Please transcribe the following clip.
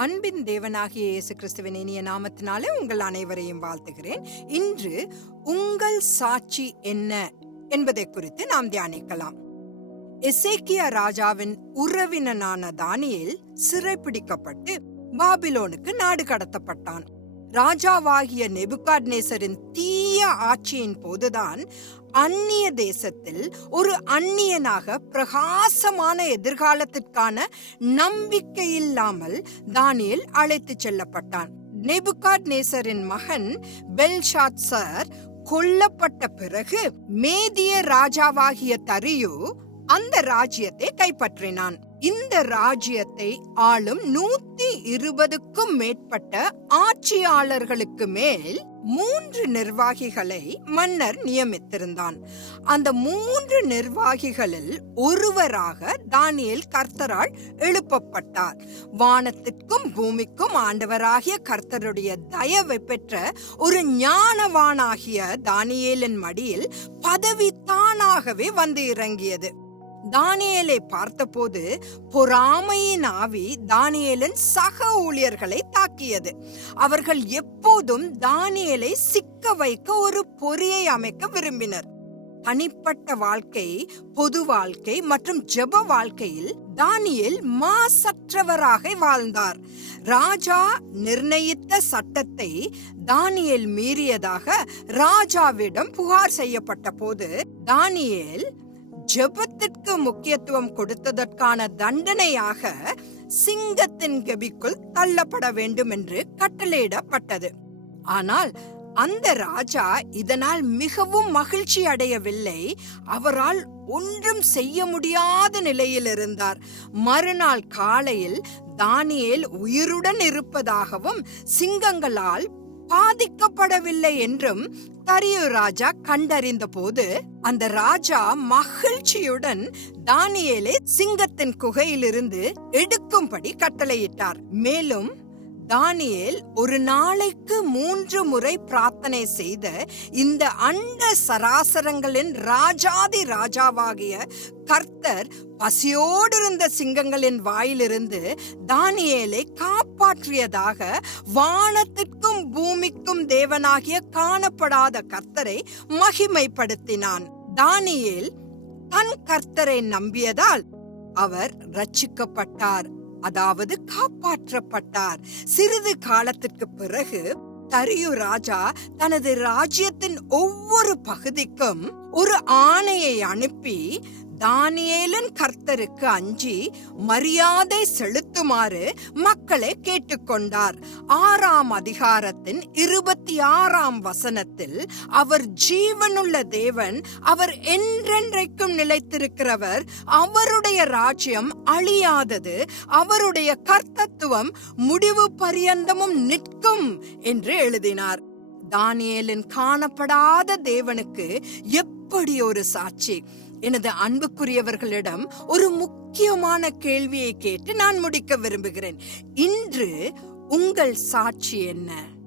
அன்பின் தேவனாகிய இயேசு கிறிஸ்துவின் இனிய நாமத்தினாலே உங்கள் அனைவரையும் வாழ்த்துகிறேன். இன்று உங்கள் சாட்சி என்ன என்பதை குறித்து நாம் தியானிக்கலாம். எசேக்கியா ராஜாவின் உறவினனான தானியல் சிறைப்பிடிக்கப்பட்டு பாபிலோனுக்கு நாடு கடத்தப்பட்டான். ராஜாவாகிய நெபுகாட்நேசரின் தீய ஆட்சியின் போதுதான் அந்நிய தேசத்தில் ஒரு அந்நியனாக பிரகாசமான எதிர்காலத்திற்கான நம்பிக்கை இல்லாமல் தானியல் அழைத்துச் செல்லப்பட்டான். நெபுகாட் நேசரின் மகன் பெல்ஷாத்சர் கொல்லப்பட்ட பிறகு மேதிய ராஜாவாகிய தரியு அந்த ராஜ்யத்தை கைப்பற்றினான். இந்த ராஜ்யத்தை ஆளும் நூத்தி இருபதுக்கும் மேற்பட்ட ஆட்சியாளர்களுக்கு மேல் மூன்று நிர்வாகிகளை மன்னர் நியமித்திருந்தான். அந்த மூன்று நிர்வாகிகளில் ஒருவராக தானியேல் கர்த்தரால் எழுப்பப்பட்டார். வானத்திற்கும் பூமிக்கும் ஆண்டவராகிய கர்த்தருடைய தயவை பெற்ற ஒரு ஞானவானாகிய தானியேலின் மடியில் பதவி தானாகவே வந்து இறங்கியது. தானியலை பார்த்தபோது பொறாமையின் ஆவி தானியலின் சக ஊழியர்களை தாக்கியது. அவர்கள் எப்போதும் தானியலை சிக்க வைக்க ஒரு பொறியை அமைக்க விரும்பினர். தனிப்பட்ட வாழ்க்கை பொது வாழ்க்கை மற்றும் ஜெப வாழ்க்கையில் தானியேல் மாசற்றவராக வாழ்ந்தார். ராஜா நிர்ணயித்த சட்டத்தை தானியல் மீறியதாக ராஜாவிடம் புகார் செய்யப்பட்ட போது தானியேல் ஜெபத்திற்கு முக்கியத்துவம் கொடுத்ததற்கான தண்டனையாக சிங்கத்தின் கெபிக்குள் தள்ளப்பட வேண்டும் என்று கட்டளையிடப்பட்டது. ஆனால் அந்த ராஜா இதனால் மிகவும் மகிழ்ச்சி அடையவில்லை. அவரால் ஒன்றும் செய்ய முடியாத நிலையில் இருந்தார். மறுநாள் காலையில் தானியேல் உயிருடன் இருப்பதாகவும் சிங்கங்களால் பாதிக்கப்படவில்லை என்றும் தரியு ராஜா கண்டறிந்த போது அந்த ராஜா மகிழ்ச்சியுடன் தானியேலை சிங்கத்தின் குகையிலிருந்து எடுக்கும்படி கட்டளையிட்டார். மேலும் தானியேல் ஒரு நாளைக்கு மூன்று முறை பிரார்த்தனை செய்த இந்த அண்ட சராசரங்களின் ராஜாதி ராஜாவாகிய கர்த்தர் பசியோடு இருந்த சிங்கங்களின் வாயிலிருந்து தானியேலை காப்பாற்றியதாக வானத்திற்கும் பூமிக்கும் தேவனாகிய காணப்படாத கர்த்தரை மகிமைப்படுத்தினான். தானியேல் தன் கர்த்தரை நம்பியதால் அவர் ரட்சிக்கப்பட்டார் அதாவது காப்பாற்றப்பட்டார். சிறிது காலத்திற்கு பிறகு தரியு ராஜா தனது ராஜ்யத்தின் ஒவ்வொரு பகுதிக்கும் ஒரு ஆணையை அனுப்பி தானியேலன் கர்த்தருக்கு அஞ்சி மரியாதை செலுத்துமாறு மக்களை கேட்டுக்கொண்டார். ஆறாம் அதிகாரத்தின் இருபத்தி ஆறாம் வசனத்தில் அவர் ஜீவனுள்ள தேவன் அவர் என்றென்றைக்கும் நிலைத்திருக்கிறவர் அவருடைய ராஜ்யம் அழியாதது அவருடைய கர்த்தத்துவம் முடிவு பரியந்தமும் நிற்கும் என்று எழுதினார். தானியேலின் காணப்படாத தேவனுக்கு எப்படி ஒரு சாட்சி? எனது அன்புக்குரியவர்களிடம் ஒரு முக்கியமான கேள்வியை கேட்டு நான் முடிக்க விரும்புகிறேன். இன்று உங்கள் சாட்சி என்ன?